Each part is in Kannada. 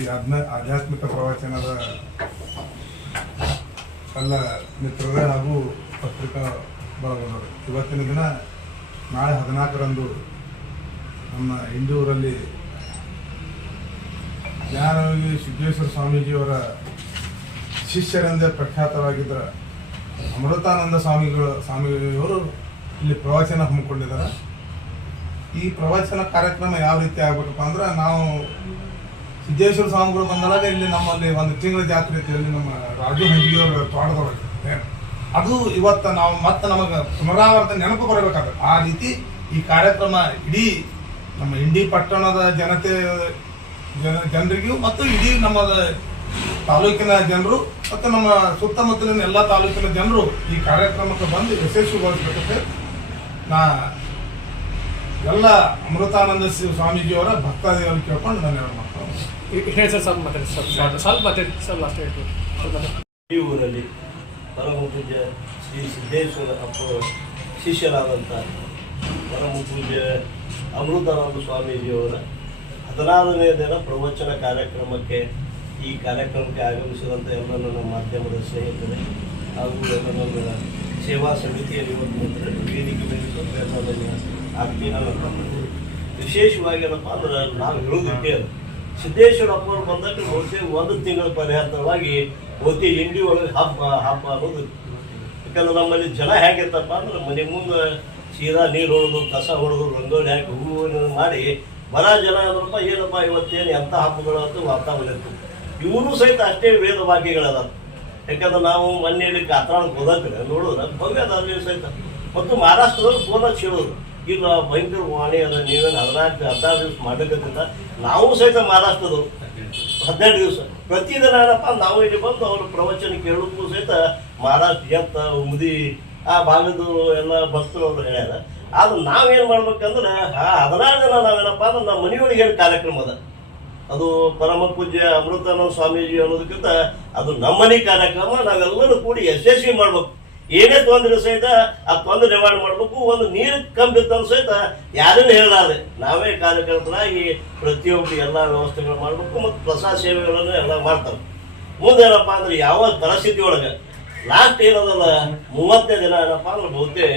ಈ ಅದ್ನ ಆಧ್ಯಾತ್ಮಿಕ ಪ್ರವಚನದ ಎಲ್ಲ ಮಿತ್ರರೇ ಹಾಗೂ ಪತ್ರಿಕಾ ಬಳಗದವರು. ಇವತ್ತಿನ ದಿನ ನಾಳೆ ಹದಿನಾಲ್ಕರಂದು ನಮ್ಮ ಹಿಂದೂರಲ್ಲಿ ಜ್ಞಾನಯೋಗಿ ಸಿದ್ದೇಶ್ವರ ಸ್ವಾಮೀಜಿಯವರ ಶಿಷ್ಯರೆಂದೇ ಪ್ರಖ್ಯಾತವಾಗಿದ್ದ ಅಮೃತಾನಂದ ಸ್ವಾಮಿಗಳು ಸ್ವಾಮಿಯವರು ಇಲ್ಲಿ ಪ್ರವಚನ ಹಮ್ಮಿಕೊಂಡಿದ್ದಾರೆ. ಈ ಪ್ರವಚನ ಕಾರ್ಯಕ್ರಮ ಯಾವ ರೀತಿ ಆಗ್ಬೇಕಪ್ಪ ಅಂದ್ರೆ ನಾವು ಸಿದ್ದೇಶ್ವರ ಸ್ವಾಮಿಗಳು ಬಂದಾಗ ಇಲ್ಲಿ ನಮ್ಮಲ್ಲಿ ಒಂದು ತಿಂಗಳ ಜಾತ್ರೆ ಇತ್ತು, ಇಲ್ಲಿ ನಮ್ಮ ರಾಜು ಹಂಜಿಯವರ ತೋಟದೊಳಗೆ. ಅದು ಇವತ್ತು ನಾವು ಮತ್ತೆ ನಮಗೆ ಪುನರಾವರ್ತನೆ ನೆನಪು ಬರಬೇಕಾಗುತ್ತೆ ಆ ರೀತಿ ಈ ಕಾರ್ಯಕ್ರಮ ಇಡೀ ನಮ್ಮ ಇಂಡಿ ಪಟ್ಟಣದ ಜನತೆ, ಜನ, ಜನರಿಗೂ ಮತ್ತು ಇಡೀ ನಮ್ಮ ತಾಲೂಕಿನ ಜನರು ಮತ್ತು ನಮ್ಮ ಸುತ್ತಮುತ್ತಲಿನ ಎಲ್ಲ ತಾಲೂಕಿನ ಜನರು ಈ ಕಾರ್ಯಕ್ರಮಕ್ಕೆ ಬಂದು ಯಶಸ್ವಿಗೊಳಿಸಬೇಕಂತ ನಾ ಎಲ್ಲ ಅಮೃತಾನಂದ ಸ್ವಾಮೀಜಿಯವರ ಭಕ್ತಾದಿಗಳನ್ನು ಕೇಳ್ಕೊಂಡು ನಾನು ಮಾಡ್ತೀನಿ ಈ ಊರಲ್ಲಿ ಪರಮಪೂಜ್ಯ ಶ್ರೀ ಸಿದ್ದೇಶ್ವರ ಅಪ್ಪ ಶಿಷ್ಯರಾದಂಥ ಪರಮಪೂಜ್ಯ ಅಮೃತಾನಂದ ಸ್ವಾಮೀಜಿಯವರ ಹದಿನಾರನೇ ದಿನ ಪ್ರವಚನ ಕಾರ್ಯಕ್ರಮಕ್ಕೆ ಈ ಕಾರ್ಯಕ್ರಮಕ್ಕೆ ಆಗಮಿಸಿದಂಥ ಎಲ್ಲ ನನ್ನ ಮಾಧ್ಯಮದ ಸ್ನೇಹಿತರೆ ಹಾಗೂ ಎಲ್ಲ ಸೇವಾ ಸಮಿತಿಯಲ್ಲಿ ವೇದಿಕೆ ಮೇಲೆ ಆತ್ಮೀಯ ವಿಶೇಷವಾಗಿ ಏನಪ್ಪ ಅಂದ್ರೆ ನಾವು ಹೇಳೋದಕ್ಕೆ ಸಿದ್ದೇಶ್ವರಪ್ಪ ಅವರು ಬಂದಾಗ ಬಹುತೇಕ ಒಂದು ತಿಂಗಳ ಪರ್ಯಂತವಾಗಿ ಬಹುತೇಕ ಇಂಡಿ ಒಳಗೆ ಹಬ್ಬ ಹಬ್ಬ ಆಗೋದು ಯಾಕಂದ್ರೆ ನಮ್ಮಲ್ಲಿ ಜನ ಹೇಗಿರ್ತಪ್ಪ ಅಂದ್ರೆ ಮನೆ ಮುಂದೆ ಸೀದಾ ನೀರು ಹೊಡೆದು, ಕಸ ಹೊಡೆದು, ರಂಗೋಲಿ ಹಾಕಿ ಹೂವನ್ನು ಮಾಡಿ ಬರ ಜನ ಅಂದ್ರಪ್ಪ, ಏನಪ್ಪ ಇವತ್ತೇನು ಎಂಥ ಹಬ್ಬಗಳು ಅಂತ ವಾತಾವರಣ ಇತ್ತು. ಇವರು ಸಹಿತ ಅಷ್ಟೇ ವೇದ ವಾಕ್ಯಗಳದ ಯಾಕಂದ್ರೆ ನಾವು ಮೊನ್ನೆ ಕಾತ್ರಾಳಕ್ಕೆ ಹೋದಾಗ ನೋಡಿದ್ರೆ ಭವ್ಯ ಅದ ಸಹಿತ. ಮತ್ತು ಮಹಾರಾಷ್ಟ್ರದಲ್ಲಿ ಫೋನ್ ಹಚ್ಚಿ ಹೇಳೋದು ಇಲ್ಲ, ಭಯಂಕರ ವಾಣಿ ಅದ, ನೀವೇನು ಹದಿನಾಲ್ಕು, ಹದಿನಾರು ದಿವಸ ಮಾಡಬೇಕಂತ ನಾವು ಸಹಿತ ಮಹಾರಾಷ್ಟ್ರದವರು ಹದಿನೆಂಟು ದಿವಸ. ಪ್ರತಿದಿನ ಏನಪ್ಪ, ನಾವು ಇಲ್ಲಿ ಬಂದು ಅವ್ರ ಪ್ರವಚನ ಕೇಳೋಕ್ಕೂ ಸಹಿತ ಮಹಾರಾಷ್ಟ್ರ ಎತ್ತ ಮುದಿ ಆ ಭಾಗದ ಎಲ್ಲ ಭಕ್ತರು ಅವ್ರು ಹೇಳ್ಯಾರ. ಆದ್ರೆ ನಾವೇನು ಮಾಡ್ಬೇಕಂದ್ರೆ, ಆ ಹದಿನಾರು ದಿನ ನಾವೇನಪ್ಪ ಅಂದ್ರೆ ನಮ್ಮ ಮನೆಯೊಳಗೆ ಏನು ಕಾರ್ಯಕ್ರಮ ಅದ? ಅದು ಪರಮ ಪೂಜ್ಯ ಅಮೃತಾನಂದ ಸ್ವಾಮೀಜಿ ಅನ್ನೋದಕ್ಕಿಂತ ಅದು ನಮ್ಮನೆ ಕಾರ್ಯಕ್ರಮ, ನಾವೆಲ್ಲರೂ ಕೂಡಿ ಯಶಸ್ವಿ ಮಾಡ್ಬೇಕು. ಏನೇ ತೊಂದರೆ ಸಹಿತ ಆ ತೊಂದರೆ ನಿವಾರಣೆ ಮಾಡಬೇಕು, ಒಂದು ನೀರು ಕಂಬಿತ್ತಂದು ಸಹಿತ ಯಾರನ್ನು ಹೇಳಲಾರೆ ನಾವೇ ಕಾರ್ಯಕರ್ತರಾಗಿ ಪ್ರತಿಯೊಬ್ಬರು ಎಲ್ಲ ವ್ಯವಸ್ಥೆಗಳು ಮಾಡಬೇಕು ಮತ್ತು ಪ್ರಸಾದ ಸೇವೆಗಳನ್ನು ಎಲ್ಲ ಮಾಡ್ತಾರೆ. ಮುಂದೇನಪ್ಪ ಅಂದ್ರೆ ಯಾವ ಪರಿಸ್ಥಿತಿ ಒಳಗೆ? ಲಾಸ್ಟ್ ಏನದಲ್ಲ, ಮೂವತ್ತನೇ ದಿನ ಏನಪ್ಪ ಅಂದ್ರೆ ಬಹುತೇ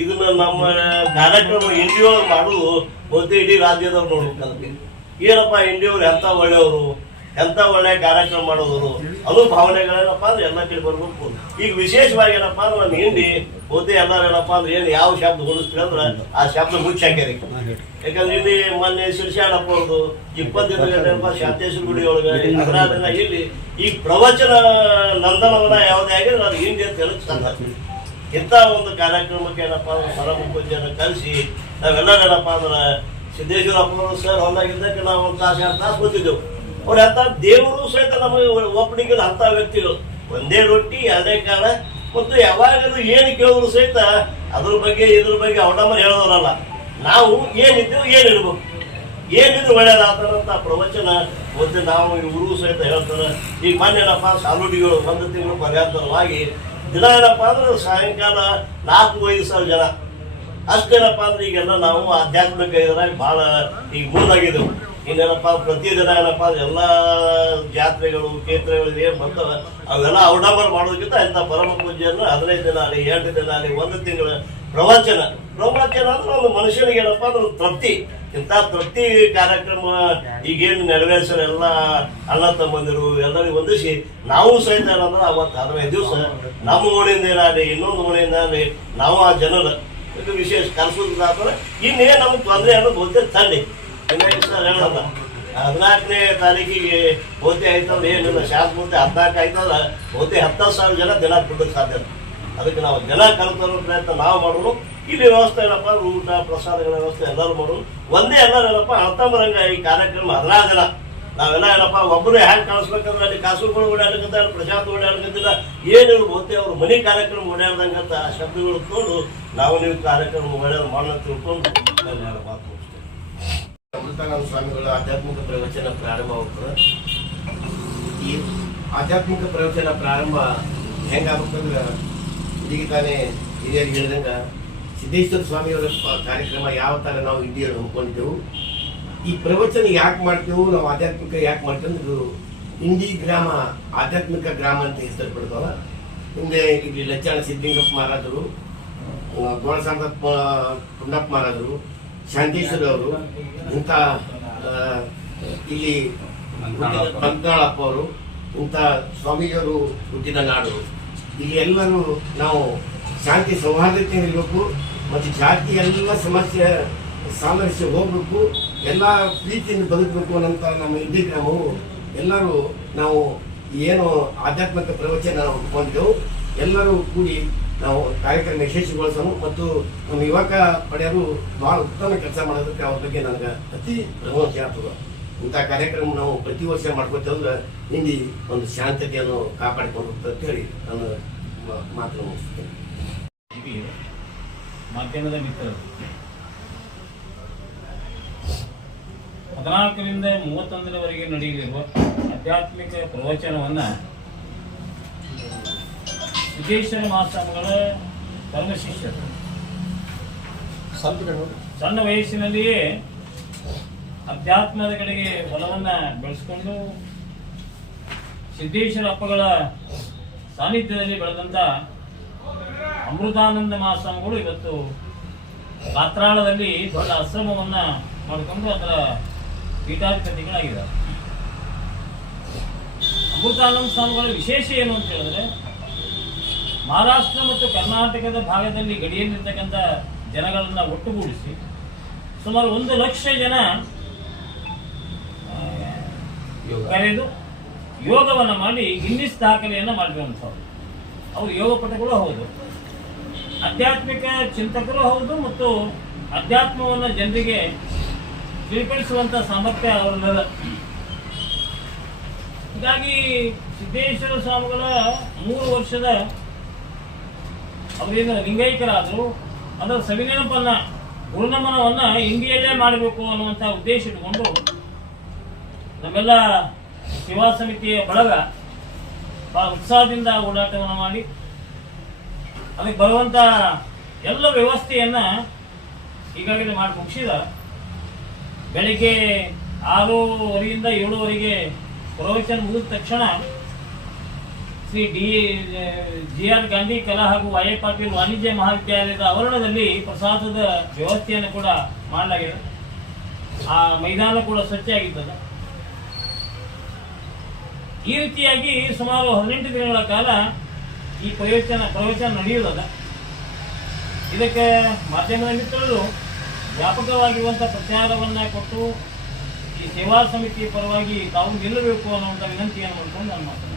ಇದನ್ನ ನಮ್ಮ ಕಾರ್ಯಕ್ರಮ ಇಂಡಿಯೋ ಮಾಡೋದು ಬಹುತೇಕ ಇಡೀ ರಾಜ್ಯದವ್ರು ನೋಡ್ಬೇಕು ಏನಪ್ಪ ಇಂಡಿಯವ್ರು ಎಂಥ ಒಳ್ಳೆಯವರು? ಎಂಥ ಒಳ್ಳೆ ಕಾರ್ಯಕ್ರಮ ಮಾಡೋದು ಅದು ಭಾವನೆಗಳೇನಪ್ಪ ಅಂದ್ರೆ ಎಲ್ಲ ಕಡೆ ಬರ್ಬೇಕು ಈಗ ವಿಶೇಷವಾಗಿ ಏನಪ್ಪ ಅಂದ್ರೆ ನಮ್ಮ ಹಿಂಡಿ ಓದಿ ಎಲ್ಲರೂ ಏನಪ್ಪ ಅಂದ್ರೆ ಏನು ಯಾವ ಶಬ್ದ ಹೋಲಿಸ್ತೀವಿ ಅಂದ್ರೆ ಆ ಶಬ್ದ ಮುಚ್ಚಿ ಹಾಕ್ಯಾರಿ ಯಾಕಂದ್ರೆ ಇಲ್ಲಿ ಮೊನ್ನೆ ಶಿರ್ಷಾಣಪ್ಪ ಅವ್ರದ್ದು ಇಪ್ಪತ್ತೇನಪ್ಪ ಶಾಂತೇಶ್ವರ ಗುಡಿ ಒಳಗೆ ಅದರಲ್ಲ ಇಲ್ಲಿ ಈ ಪ್ರವಚನ ನಂದನವನ ಯಾವುದೇ ಆಗಿದ್ರೆ ಅದು ಹಿಂಡಿ ಅಂತ ಹೇಳಕ್ ಇಂಥ ಒಂದು ಕಾರ್ಯಕ್ರಮಕ್ಕೆ ಏನಪ್ಪ ಅಂದ್ರೆ ಪರಮ ಪೂಜ್ಯನ ಕಲಿಸಿ ನಾವೆಲ್ಲರೂ ಏನಪ್ಪ ಅಂದ್ರೆ ಸಿದ್ದೇಶ್ವರ ಅಪ್ಪನವರು ಸರ್ ಹೊಂದಾಗಿದ್ದಕ್ಕೆ ನಾವು ಒಂದು ತಾಸು ಎರಡು ತಾಸು ಕೂತಿದ್ದೆವು. ಅವ್ರು ಅಂತ ದೇವರು ಸಹಿತ ನಮಗೆ ಒಪ್ಪಣಿಗೆ ಅಂಥ ವ್ಯಕ್ತಿಗಳು. ಒಂದೇ ರೊಟ್ಟಿ ಅದೇ ಕಾಲ ಮತ್ತು ಯಾವಾಗಲೂ ಏನು ಕೇಳಿದ್ರು ಸಹಿತ ಅದ್ರ ಬಗ್ಗೆ, ಇದ್ರ ಬಗ್ಗೆ ಅವಡಂಬರ ಹೇಳೋರಲ್ಲ. ನಾವು ಏನಿದ್ದೆವು ಏನಿರ್ಬೇಕು. ಏನಿದ್ರು ಒಳ್ಳೇದಾಗ್ತಾರಂತ ಪ್ರವಚನ ಮತ್ತೆ ನಾವು ಇವರು ಸಹಿತ ಹೇಳ್ತಾರೆ. ಈಗ ಮೊನ್ನೆನಪ್ಪ ಸಾಲುಡಿಗಳು ಒಂದು ತಿಂಗಳು ಪರ್ಯಾಂತರವಾಗಿ ದಿನ ಏನಪ್ಪ ಅಂದ್ರೆ ಸಾಯಂಕಾಲ ನಾಲ್ಕು ಐದು ಸಾವಿರ ಜನ. ಅಷ್ಟೇನಪ್ಪ ಅಂದ್ರೆ ಈಗೆಲ್ಲ ನಾವು ಆಧ್ಯಾತ್ಮಿಕ ಇದ್ರಾಗ ಭಾಳ ಈಗ ಮುಂದಾಗಿದ್ದೆವು. ಇನ್ನೇನಪ್ಪ ಪ್ರತಿದಿನ ಏನಪ್ಪ ಎಲ್ಲ ಜಾತ್ರೆಗಳು, ಕ್ಷೇತ್ರಗಳು ಏನು ಬರ್ತವೆ ಅವೆಲ್ಲ ಔಡಂಬರ ಮಾಡೋದಕ್ಕಿಂತ ಇಂಥ ಪರಮ ಪೂಜೆಯನ್ನು ಹದಿನೈದು ದಿನ ಆಗಲಿ, ಎಂಟು ದಿನ ಆಗಲಿ, ಒಂದು ತಿಂಗಳ ಪ್ರವಚನ. ಪ್ರವಚನ ಅಂದ್ರೆ ಒಂದು ಮನುಷ್ಯನಿಗೆ ಏನಪ್ಪ ಅಂದ್ರೆ ತೃಪ್ತಿ. ಇಂಥ ತೃಪ್ತಿ ಕಾರ್ಯಕ್ರಮ ಈಗೇನು ನೆರವೇರಿಸೋರು ಎಲ್ಲ ಅಣ್ಣ ತಮ್ಮಂದಿರು, ಎಲ್ಲರಿಗೂ ಹೊಂದಿಸಿ ನಾವು ಸಹಿತ ಏನಂದ್ರೆ ಅವತ್ತು ಹದಿನೈದು ದಿವಸ ನಮ್ಮ ಓಣಿಯಿಂದ ಏನಾಗಲಿ, ಇನ್ನೊಂದು ಓಣಿಯಿಂದ ಆಗಲಿ, ನಾವು ಆ ಜನರ ವಿಶೇಷ ಕಲಿಸೋದಾದ್ರೆ ಇನ್ನೇನು ನಮ್ಗೆ ತೊಂದರೆ ಅನ್ನೋದು ಗೊತ್ತೇ ಹೇಳೋದ ಹದಿನಾಲ್ಕನೇ ತಾರೀಕಿಗೆ ಬಹುತೇಕ ಆಯ್ತಂದ್ರೆ ಏನಿಲ್ಲ, ಶಾಸ್ತ್ರ ಮುಂದೆ ಹದಿನಾಲ್ಕು ಆಯ್ತಂದ್ರೆ ಬಹುತೇಕ ಹತ್ತು ಸಾವಿರ ಜನ ದಿನ ಬಿಡೋಕ್ಕೆ ಸಾಧ್ಯ ಅದಕ್ಕೆ ನಾವು ಜನ ಕಲ್ತರೋ ಪ್ರಯತ್ನ ನಾವು ಮಾಡೋದು ಇಲ್ಲಿ ವ್ಯವಸ್ಥೆ ಏನಪ್ಪ, ಊಟ, ಪ್ರಸಾದಗಳ ವ್ಯವಸ್ಥೆ ಎಲ್ಲರೂ ಮಾಡೋದು ಒಂದೇ ಎಲ್ಲರೂ ಏನಪ್ಪ ಅರ್ಥಮರಂಗ ಈ ಕಾರ್ಯಕ್ರಮ ಹದಿನಾರು ಜನ ನಾವೆಲ್ಲ ಏನಪ್ಪ ಒಬ್ಬರೇ ಹ್ಯಾಂಗೆ ಕಳಿಸ್ಬೇಕಂದ್ರೆ ಅಲ್ಲಿ ಕಾಸುಗಳು ಓಡಾಡಕತ್ತಾರ ಪ್ರಶಾಂತ್ ಓಡಾಡಕತ್ತಿಲ್ಲ ಏನಿಲ್ಲ ಹೋತಿ ಅವರು, ಮನೆ ಕಾರ್ಯಕ್ರಮ ಓಡಾಡ್ದಂಗಂತ ಶಬ್ದಗಳು ತಗೊಂಡು ನಾವು ನೀವು ಕಾರ್ಯಕ್ರಮ ಒಳ್ಳೆಯದು ಮಾಡೋಣ ತಿಳ್ಕೊಂಡು ಮಾತು. ಅಮೃತಾನಂದ ಸ್ವಾಮಿಗಳ ಆಧ್ಯಾತ್ಮಿಕ ಪ್ರವಚನ ಪ್ರಾರಂಭವಾಗ್ತದೆ ಈ ಆಧ್ಯಾತ್ಮಿಕ ಪ್ರವಚನ ಪ್ರಾರಂಭ ಹೆಂಗಾಗ್ಬೇಕಂದ್ರೆ ಈಗ ತಾನೇ ಹಿರಿಯರಿಗೆ ಹೇಳಿದಂಗ ಸಿದ್ದೇಶ್ವರ ಸ್ವಾಮಿಯವರ ಕಾರ್ಯಕ್ರಮ ಯಾವ ತರ ನಾವು ಇಂಡಿಯಲ್ಲಿ ಹಮ್ಮಿಕೊಂಡಿದ್ದೆವು, ಈ ಪ್ರವಚನ ಯಾಕೆ ಮಾಡ್ತೇವೆ, ನಾವು ಆಧ್ಯಾತ್ಮಿಕ ಯಾಕೆ ಮಾಡ್ತೇವೆ ಇಂಡಿ ಗ್ರಾಮ, ಆಧ್ಯಾತ್ಮಿಕ ಗ್ರಾಮ ಅಂತ ಹೆಸರು ಪಡ್ತಾವ ಹಿಂದೆ ಇಲ್ಲಿ ಲಚ್ಚಾಣ ಸಿದ್ಲಿಂಗಪ್ಪ ಮಹಾರಾಜರು ಗೋಳಸಾಂತ ಪುಂಡಪ್ಪ ಮಹಾರಾಜರು ಅವರು ಇಂಥ ಇಲ್ಲಿ ಬಂಗಾಳಪ್ಪ ಅವರು ಇಂಥ ಸ್ವಾಮೀಜಿಯವರು ಹುಟ್ಟಿದ ನಾಡು. ಇಲ್ಲಿ ಎಲ್ಲರೂ ನಾವು ಶಾಂತಿ ಸೌಹಾರ್ದತೆ ಇರಬೇಕು ಮತ್ತು ಜಾತಿ ಎಲ್ಲ ಸಮಸ್ಯೆ ಸಾಮರಸ್ಯ ಹೋಗಬೇಕು, ಎಲ್ಲ ಪ್ರೀತಿಯಿಂದ ಬದುಕಬೇಕು ಅನ್ನೋಂಥ ನಮ್ಮ ಇಡೀ ಗ್ರಾಮವು ಎಲ್ಲರೂ ನಾವು ಏನು ಆಧ್ಯಾತ್ಮಿಕ ಪ್ರವಚನ ನಾವು ಎಲ್ಲರೂ ಕೂಡಿ ನಾವು ಕಾರ್ಯಕ್ರಮ ಯಶಸ್ವಿಗೊಳಿಸೋಣ ಮತ್ತು ನಮ್ಮ ಯುವಕ ಪಡೆಯಲು ಬಹಳ ಉತ್ತಮ ಕೆಲಸ ಮಾಡೋದಕ್ಕೆ ಅವ್ರ ಬಗ್ಗೆ ನನಗೆ ಅತಿ ಪ್ರಮೋಷ ಆಗ್ತದೆ. ಇಂಥ ಕಾರ್ಯಕ್ರಮ ನಾವು ಪ್ರತಿ ವರ್ಷ ಮಾಡ್ಕೊತಂದ್ರೆ ಇಲ್ಲಿ ಒಂದು ಶಾಂತತೆಯನ್ನು ಕಾಪಾಡಿಕೊಂಡು ಹೋಗ್ತದೆ ಅಂತ ಹೇಳಿ ನಾನು ಮಾತನ್ನು ಮುಗಿಸ್ತೇನೆ. ಮಾಧ್ಯಮದ ಮಿತ್ರರು ಹದಿನಾಲ್ಕರಿಂದ ಮೂವತ್ತೊಂದರವರೆಗೆ ನಡೆಯಲಿರುವ ಆಧ್ಯಾತ್ಮಿಕ ಪ್ರವಚನವನ್ನು ಸಿದ್ದೇಶ್ವರ ಮಹಾಸ್ವಾಮಿಗಳ ಪರಮ ಶಿಷ್ಯರು ಸ್ವಲ್ಪ ಕಡೆ ನೋಡಿ. ಸಣ್ಣ ವಯಸ್ಸಿನಲ್ಲಿಯೇ ಅಧ್ಯಾತ್ಮದ ಕಡೆಗೆ ಬಲವನ್ನು ಬೆಳೆಸ್ಕೊಂಡು ಸಿದ್ದೇಶ್ವರ ಅಪ್ಪಗಳ ಸಾನ್ನಿಧ್ಯದಲ್ಲಿ ಬೆಳೆದಂಥ ಅಮೃತಾನಂದ ಮಹಾಸ್ವಾಮಿಗಳು ಇವತ್ತು ಪಾತ್ರಾಳದಲ್ಲಿ ದೊಡ್ಡ ಆಶ್ರಮವನ್ನ ಮಾಡಿಕೊಂಡು ಅದರ ಪೀಠಾಧಿಪತಿಗಳಾಗಿದ್ದಾರೆ ಅಮೃತಾನಂದ ಸ್ವಾಮಿಗಳ ವಿಶೇಷ ಏನು ಅಂತ ಹೇಳಿದ್ರೆ ಮಹಾರಾಷ್ಟ್ರ ಮತ್ತು ಕರ್ನಾಟಕದ ಭಾಗದಲ್ಲಿ ಗಡಿಯಲ್ಲಿರ್ತಕ್ಕಂಥ ಜನಗಳನ್ನ ಒಟ್ಟುಗೂಡಿಸಿ ಸುಮಾರು ಒಂದು ಲಕ್ಷ ಜನ ಕರೆದು ಯೋಗವನ್ನು ಮಾಡಿ ಗಿನ್ನಿಸ್ ದಾಖಲೆಯನ್ನು ಮಾಡಿರುವಂಥವ್ರು. ಅವರು ಯೋಗ ಪಟುಗಳು ಹೌದು. ಆಧ್ಯಾತ್ಮಿಕ ಚಿಂತಕರು ಹೌದು ಮತ್ತು ಅಧ್ಯಾತ್ಮವನ್ನು ಜನರಿಗೆ ಸ್ವೀಕರಿಸುವಂಥ ಸಾಮರ್ಥ್ಯ ಅವರಲ್ಲ ಹೀಗಾಗಿ ಸಿದ್ದೇಶ್ವರ ಸ್ವಾಮಿಗಳ ಮೂರು ವರ್ಷದ ಅವರೇನು ಲಿಂಗೈಕ್ಯರಾದರು ಅದರ ಸವಿನೆನಪನ್ನ ಗುರುನಮನವನ್ನು ಇಂಡಿಯಲ್ಲೇ ಮಾಡಬೇಕು ಅನ್ನುವಂಥ ಉದ್ದೇಶ ಇಟ್ಕೊಂಡು ನಮ್ಮೆಲ್ಲ ಸೇವಾ ಸಮಿತಿಯ ಬಳಗ ಭಾಳ ಉತ್ಸಾಹದಿಂದ ಓಡಾಟವನ್ನು ಮಾಡಿ, ಅದಕ್ಕೆ ಬರುವಂಥ ಎಲ್ಲ ವ್ಯವಸ್ಥೆಯನ್ನ ಈಗಾಗಲೇ ಮಾಡಿ ಮುಗಿಸಿದ. ಬೆಳಿಗ್ಗೆ ಆರೂವರೆಯಿಂದ ಏಳುವರೆಗೆ ಪ್ರವಚನ ಮುಗಿದ ತಕ್ಷಣ Shri D G R Gandhi ಕಲಾ ಹಾಗೂ ವೈ ಪಾಟೀಲ್ ವಾಣಿಜ್ಯ ಮಹಾವಿದ್ಯಾಲಯದ ಆವರಣದಲ್ಲಿ ಪ್ರಸಾದದ ವ್ಯವಸ್ಥೆಯನ್ನು ಕೂಡ ಮಾಡಲಾಗಿದೆ. ಆ ಮೈದಾನ ಕೂಡ ಸ್ವಚ್ಛ ಆಗಿದ್ದದ. ಈ ರೀತಿಯಾಗಿ ಸುಮಾರು ಹದಿನೆಂಟು ದಿನಗಳ ಕಾಲ ಈ ಪ್ರಯೋಜನ, ಪ್ರವಚನ ನಡೆಯುವುದದ ಇದಕ್ಕೆ ಮಾಧ್ಯಮದ ಮಿತ್ರರು ವ್ಯಾಪಕವಾಗಿರುವಂಥ ಪ್ರಚಾರವನ್ನು ಕೊಟ್ಟು ಈ ಸೇವಾ ಸಮಿತಿಯ ಪರವಾಗಿ ತಾವು ನಿಲ್ಲಬೇಕು ಅನ್ನುವಂಥ ವಿನಂತಿಯನ್ನು ಮಾಡಿಕೊಂಡು ನಾನು ಮಾತನಾಡ್ತೀನಿ